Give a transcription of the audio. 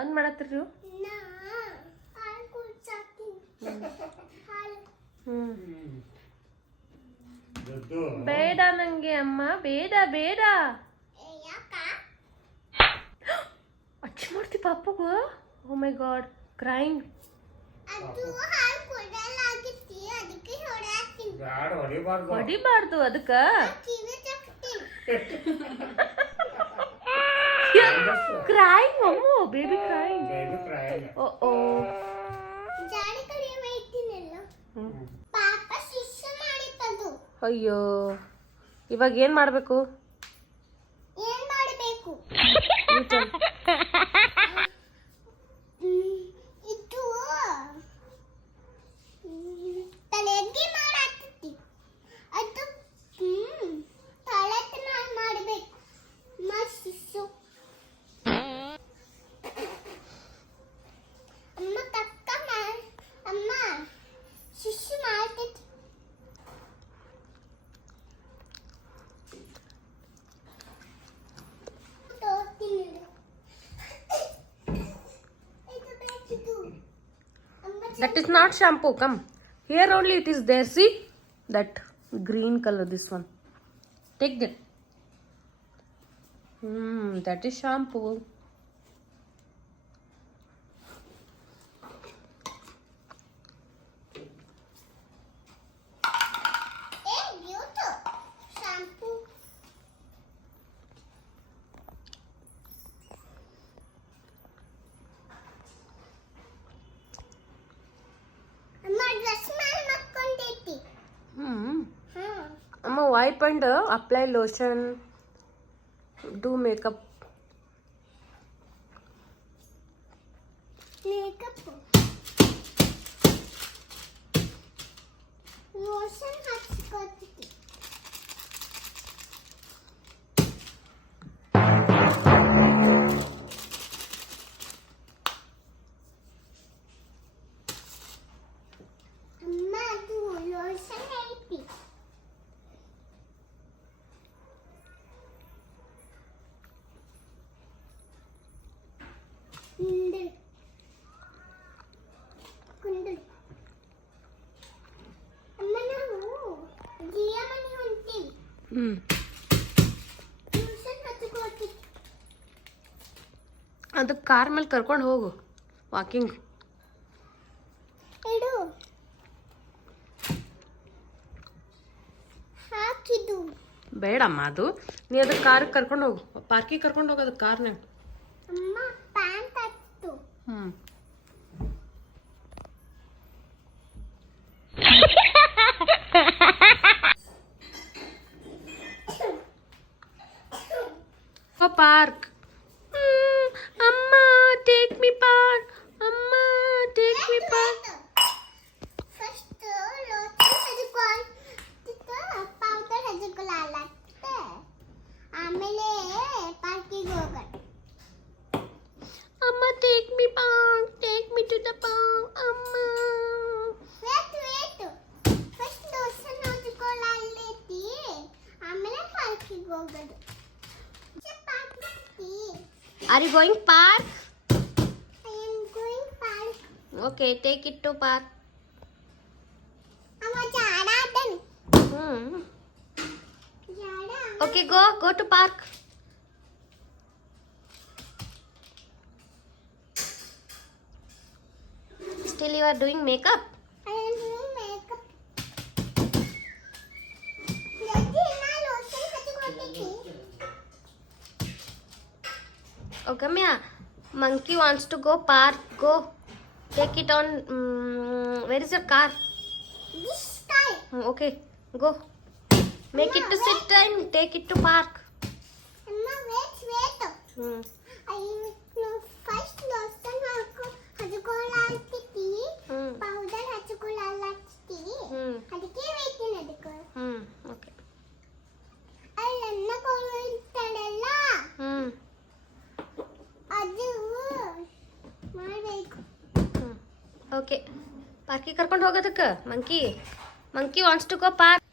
On ಮಾಡತ್ತೀರಿ ಬೇಡ ನಂಗೆ ಅಮ್ಮ ಬೇಡ ಬೇಡ ಅಚ್ಚಿ ಮಾಡ್ತಿ ಪಾಪಗ ಓ ಮೈ ಗಾಡ್ ಕ್ರೈಂಗ್ ಹೊಡಿಬಾರ್ದು ಅದಕ್ಕ ಕ್ರೈಂಗ್ ಅಮ್ಮು ಬೇಬಿ ಕ್ರೈಂಗ್ ಓ ಓ ಅಯ್ಯೋ ಇವಾಗ ಏನ್ ಮಾಡ್ಬೇಕು That is not shampoo. Come. Here only it is there. See? That green color, this one. Take that. That is shampoo. Amma, wipe and apply lotion. Do makeup. Lotion hachikotti. Amma, do lotion eighty. ಅದು car ಮೇಲೆ ಕರ್ಕೊಂಡು ಹೋಗು walking ಬೇಡಮ್ಮ ಅದು ನೀ ಅದಕ್ಕೆ car ಕರ್ಕೊಂಡು ಹೋಗು ಪಾರ್ಕಿಗೆ ಕರ್ಕೊಂಡು ಹೋಗು ಅದಕ್ಕೆ ಕಾರ್ನಾಗ park Amma, take me park. Amma, take me park. First, lotion hajikol. Powder hajikolaalatte. ಆಮೇಲೆ ಪಾರ್ಕಿಗೆ ಹೋಗೋಣ. Amma, take me park. Take me to the park. Amma. Wait. First lotion hajikolaaletti. ಆಮೇಲೆ ಪಾರ್ಕಿಗೆ ಹೋಗೋಣ. Are you going park? I am going park. Okay, take it to park. Amma jada adani. Jada. Okay, go to park. Still you are doing makeup? I am doing makeup. Oh, come here. Monkey wants to go park. Go. Take it on. Where is your car? This car. Okay. Go. Make it to sit and take it to park. Amma, wait. I first lotion hajikolalatti. Powder hajikolalatti. ಅದಕ್ಕೆ wait ಅದಕ್ಕೆ. Okay. ಅಲ್ಲನ್ನ ಕೊಳ್ತಾಡಲ್ಲ. ಅದು ಮಾಡಬೇಕು. Okay. ಪಾರ್ಕಿಗೆ ಕರ್ಕೊಂಡು ಹೋಗೋದಕ್ಕೆ monkey wants to go park.